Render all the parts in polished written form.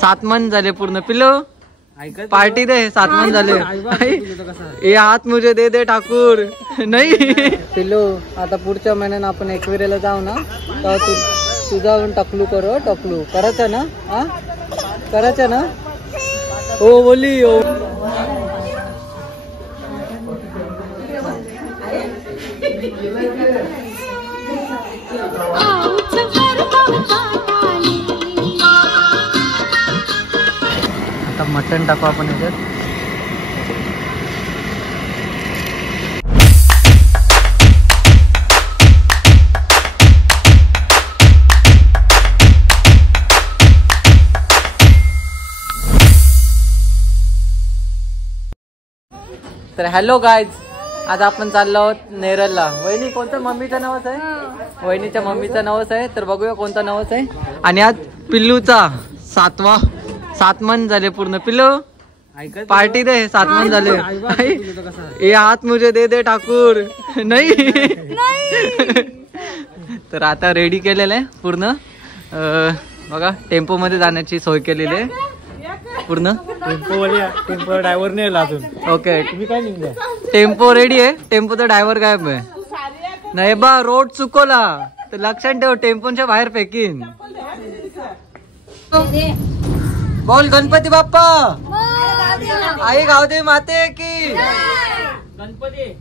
7 मन झाले पूर्ण. पिल्लू पार्टी दे, 7 मन झाले. ये हात मुझे दे दे ठाकूर. नाही पिल्लू, आता पुढच्या महिन्यात आपण एकविरेला जाऊ ना, तर तुझा टकलू करू. टकलू करायचं ना? हा करायचं ना? हो बोली हो. आता मटण टाकू आपण याच्यात. तर हॅलो गाईज, आज आपण चाललो आहोत नेरळला. वहिनी कोणतं मम्मीचं नावच आहे? वहिनीच्या मम्मीचं नावच आहे. तर बघूया कोणतं नावच आहे. आणि आज पिल्लूचा 7 मन झाले पूर्ण. पिल्लू पार्टी दे, 7 मन झाले. ये हात मुझे दे दे ठाकूर. नाही तर आता रेडी केलेलं आहे पूर्ण. बघा टेम्पो मध्ये जाण्याची सोय केलेली आहे पूर्ण. टेम्पो ड्रायव्हर नाही अजून. ओके तुम्ही काय निघाला? टेम्पो रेडी आहे. टेम्पोचा ड्रायव्हर गायब आहे. नाही बा, रोड चुकवला तर लक्षात ठेव, टेम्पोच्या बाहेर फेकीन. बोल गणपती बाप्पा. आई गावदेवी माते की गणपती.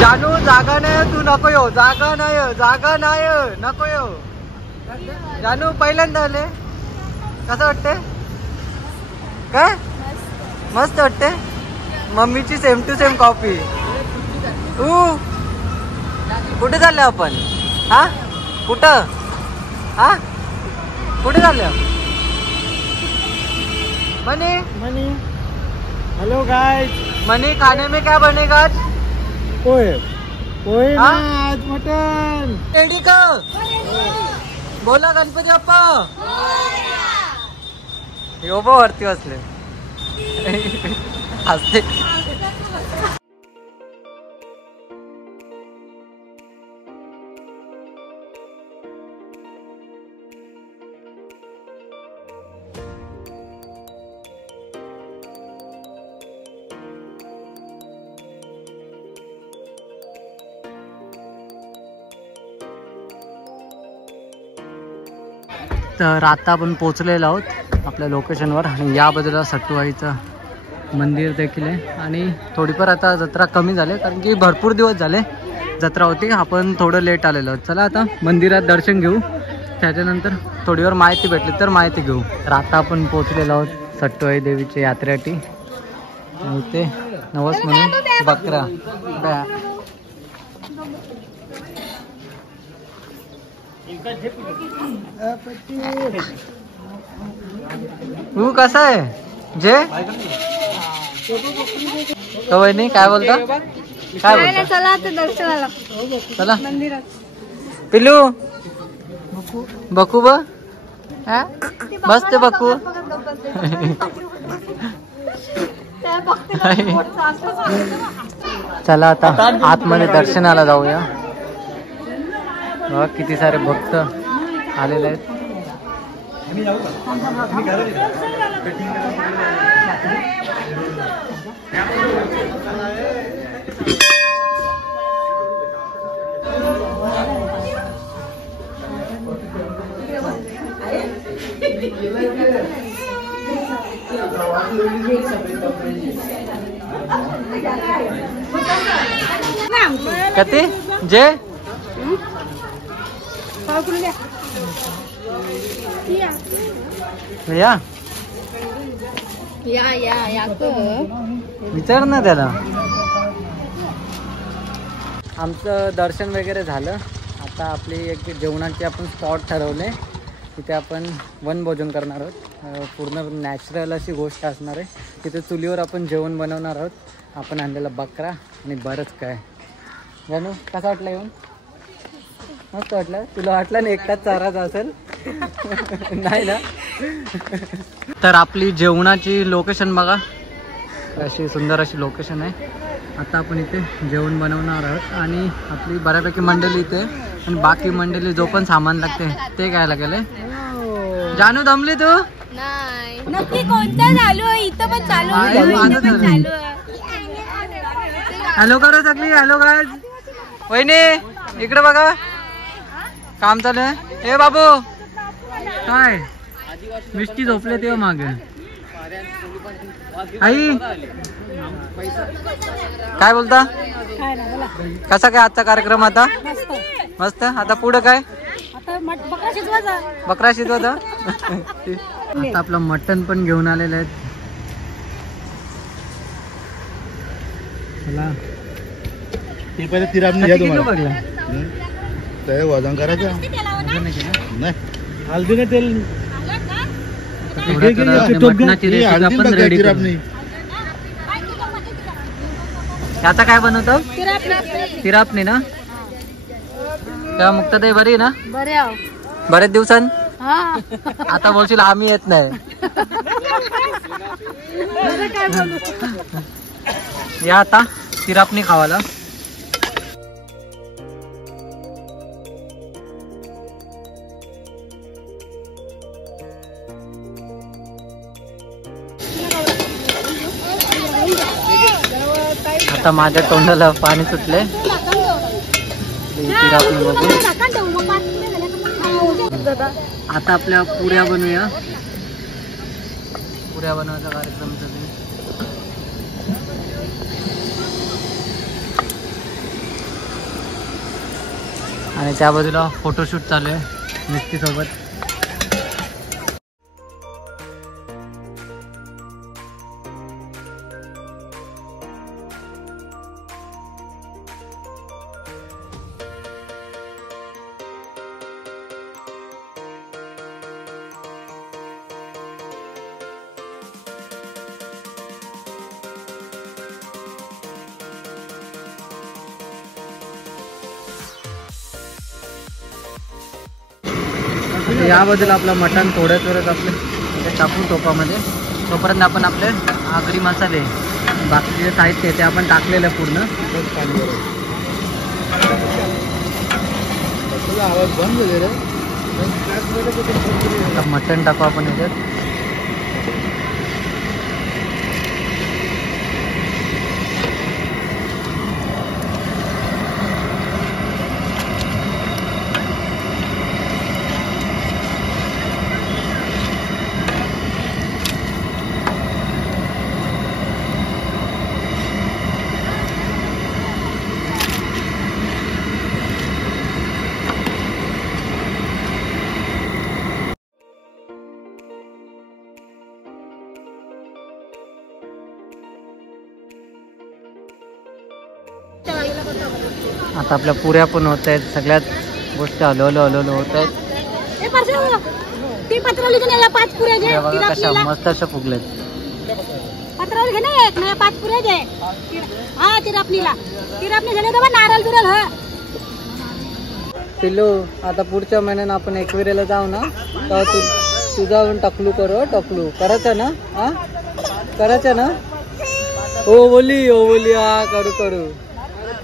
जानू जागा नाही, तू नको येऊ. जागा नाही, जागा नाही, नको येऊ. जानू पहिल्यांदा आले, कसं वाटते? काय मस्त वाटते. मम्मीची सेम टू सेम कॉपी. कुठे चालले आपण? हा कुठं? हा कुठे चालले? मनी मनी. Hello guys. मनी, खाने में क्या बनेगा आज? पोहे. पोहे ना आज मटन. रेडी का? बोला गणपती बाप्पा. योबा वरती असले हसते. तर आता आपण पोचलेलो आहोत आपल्या लोकेशनवर. आणि या बाजूला सट्टूबाईचं मंदिर देखील आहे. आणि थोडीफार आता जत्रा कमी झाली, कारण की भरपूर दिवस झाले जत्रा होती. आपण थोडं लेट आलेलो आहोत. चला आता मंदिरात दर्शन घेऊ, त्याच्यानंतर थोडीवर माहिती भेटली तर माहिती घेऊ. तर आता आपण पोचलेलो आहोत सट्टूबाई देवीच्या यात्रेसाठी. आणि ते नवस म्हणून बकरा. तू कसा आहे जे? वहिनी काय बोलता? काय बोलता? चला आता दर्शनाला. चला मंदिरात. पिल्लू बकू ब बसते बकू. चला आता आतमध्ये दर्शनाला जाऊया. बघा किती सारे भक्त आलेले आहेत. कती जे या विचार ना त्याला. आमचं दर्शन वगैरे झालं. आता आपली एक जेवणाची आपण स्पॉट ठरवले. तिथे आपण वनभोजन करणार आहोत. पूर्ण नॅचरल अशी गोष्ट असणार आहे. तिथे चुलीवर आपण जेवण बनवणार आहोत. आपण आणलेला बकरा आणि बरंच काय. जानू कसा वाटला येऊन? मस्त वाटलं. तुला वाटलं ना एकटाच चाराच असेल? नाही ना. तर आपली जेवणाची लोकेशन बघा, अशी सुंदर अशी लोकेशन आहे. आता आपण इथे जेवण बनवणार आहोत आणि आपली बऱ्यापैकी मंडळी इथे आणि बाकी मंडळी जो पण सामान लागते ते घ्यायला गेले. जानू दमली तू? नाही नक्की कोणतं चालू आहे? इथं पण चालू आहे, इथं पण चालू आहे. हॅलो करो सगळी. Hello guys. वहिनी इकडे बघा काम चालू आहे. ए बाबू काय मिष्टी झोपले तेव्हा मागे. आई काय बोलता? कसा काय आजचा कार्यक्रम? आता मस्त. आता पुढे काय? बकरा शिजवायचा. आता आपलं मटण पण घेऊन आलेलं आहे. चला ते पहिले तिरापणी घ्या तुम्हाला. बघला ते वजन करायचं नाही. हल्दी तेल मटणाची रेसिपी आपण रेडी करू. याचा काय बनवतो? तिरापणी ना? तेव्हा मुक्ताताई बरी आहे ना? बरेच दिवसांनी. आता बोलशील आम्ही येत नाही. या आता तिरापणी खावाला. आता माझ्या तोंडाला पाणी सुटले. तिरापणी बघू. आता आपल्या पुऱ्या बनवूया. पुऱ्या बनवायचा कार्यक्रम चालू. आणि त्या बाजूला फोटोशूट चालू आहे मिष्टी सोबत. या बाजूला आपलं मटण थोड्याच वेळात आपले टाकू टोपामध्ये. तोपर्यंत आपण आपले आगरी मसाले बाकीचे साहित्य ते आपण टाकलेलं पूर्ण. आता मटण टाकू आपण याच्यात. आता आपल्या पुऱ्या पण होत आहेत. सगळ्यात गोष्टी हलवलो होत आहेत. बघा कशा मस्त अशा फुगलेत. पिल्लू आता पुढच्या महिन्यात आपण एकविरेला जाऊ ना, तेव्हा तू जाऊन टकलू टकलू करायचं ना? हा करायचं ना? हो बोली हा करू.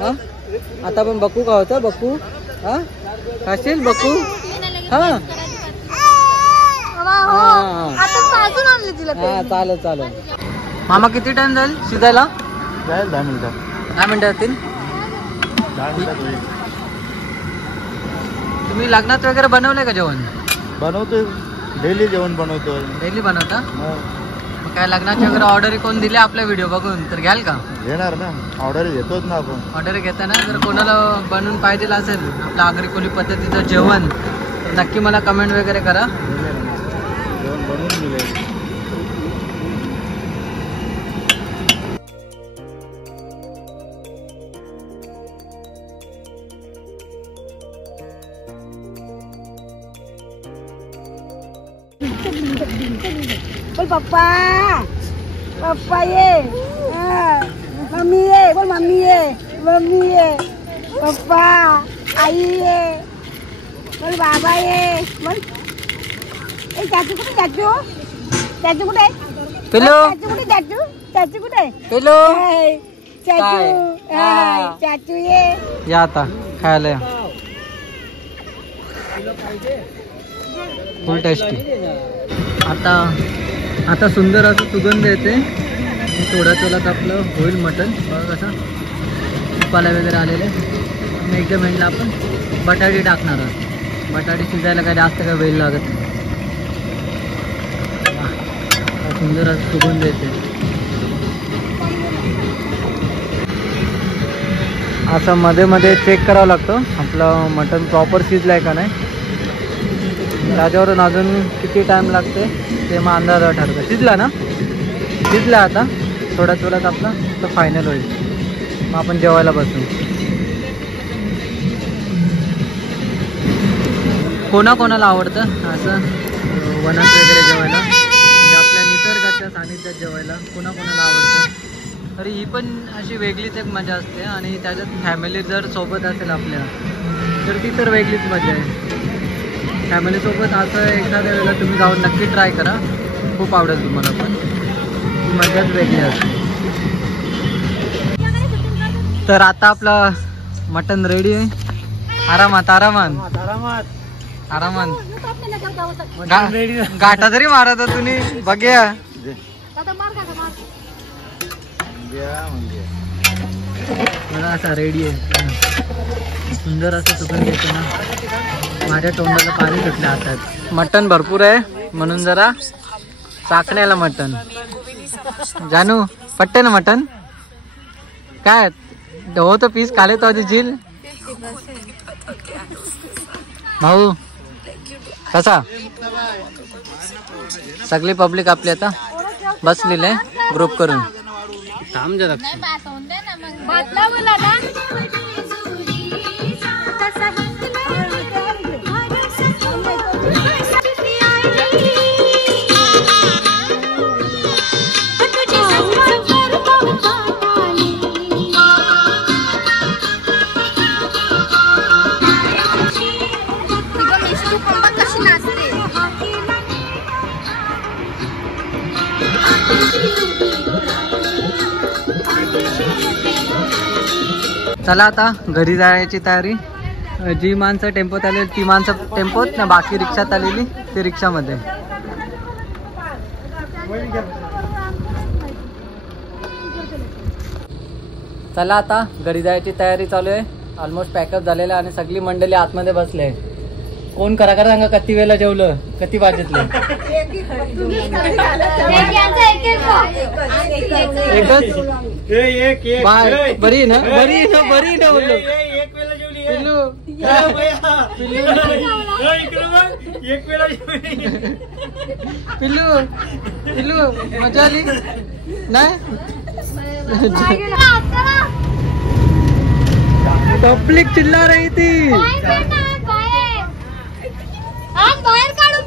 हा आता आपण बकू खावतो. बकू हा खाशील बकू? हा चालेल. मामा किती टाइम जाईल शिजायला? 10 मिनिटं. 10 मिनिटं येतील. 10 मिनिटात होईल. तुम्ही लग्नात वगैरे बनवलंय का जेवण? बनवतो डेली जेवण बनवतो. डेली बनवता? मग काय लग्नाची वगैरे ऑर्डर कोण दिले आपला व्हिडिओ बघून तर घ्याल का? घेणार ना. ऑर्डर घेतोच ना आपण. ऑर्डर घेताना जर कोणाला बनवून पाहिजे असेल आपलं आगरी कोली पद्धतीचं जेवण तर नक्की मला कमेंट वगैरे करा. जेवण बनवून मिळेल. बोल पप्पा ये. मम्मी ये. बोल मम्मी ये. पप्पा आई ये. बोल बाबा ये. बोल चाचू कुठे? चाचू कुठे? पिल्लू चाचू कुठे? पिल्लू चाचू ये. या आता खायला या. फुल टेस्टी. आता सुंदर असं सुगंध येते. थोड्या चोलात आपलं होईल मटण. बघा कसं तुपाला वगैरे आलेले. एकदम एंडला आपण बटाटे टाकणार आहोत. बटाटे शिजायला काय जास्त काय वेळ लागत नाही. सुंदर असं सुगंध येते. असं मध्ये मध्ये चेक करावं लागतं आपलं मटण प्रॉपर शिजलंय का नाही. त्याच्यावरून अजून किती टाइम लागते ते मग अंदाजा ठरतं. शिजला ना, शिजला. आता थोड्या थोड्यात आपला तर फायनल होईल. मग आपण जेवायला बसू. कोणाकोणाला आवडतं असं वनात वगैरे जेवायला, म्हणजे आपल्या निसर्गाच्या सानिध्यात जेवायला कोणाकोणाला आवडतं. तरी ही पण अशी वेगळीच एक मजा असते. आणि त्याच्यात फॅमिली जर सोबत असेल आपल्या तर ती तर वेगळीच मजा आहे. फॅमिलीसोबत असं एखाद्या वेळेला तुम्ही जाऊन नक्की ट्राय करा. खूप आवडेल तुम्हाला. पण ती मजाच वेगळी असते. तर आता आपला मटण रेडी आहे. आरामात आरामात आरामात गाठा तरी मारत तुम्ही बघ्या. मला असा रेडी आहे. सुंदर असं सुगंध येतो ना. माझ्या तोंडाला पाणी सुटलं हातात. मटण भरपूर आहे म्हणून जरा चाकण्याला मटण. जानू पट्टे ना मटण काय हो तो पीस खाले तो झील भाऊ कसा. सगळी पब्लिक आपली आता बसलेली आहे ग्रुप करून. थांब जरा. चला आता घरी जायची तयारी. जी माणसं टेम्पोत आलेली ती माणसं टेम्पोत ना, बाकी रिक्षात आलेली ती रिक्षामध्ये. चला आता घरी जायची तयारी चालू आहे. ऑलमोस्ट पॅकअप झालेलं आणि सगळी मंडळी आतमध्ये बसले आहे. कोण करा करा सांगा किती वेळेला जेवलं, किती वाजतले. एकच बरी ना, बरी ना, बरी ना बोललो. पिल्लू पिल्लू पिल्लू मजा आली नाही. पब्लिक चिल्ला रही थी. बाहेर काढून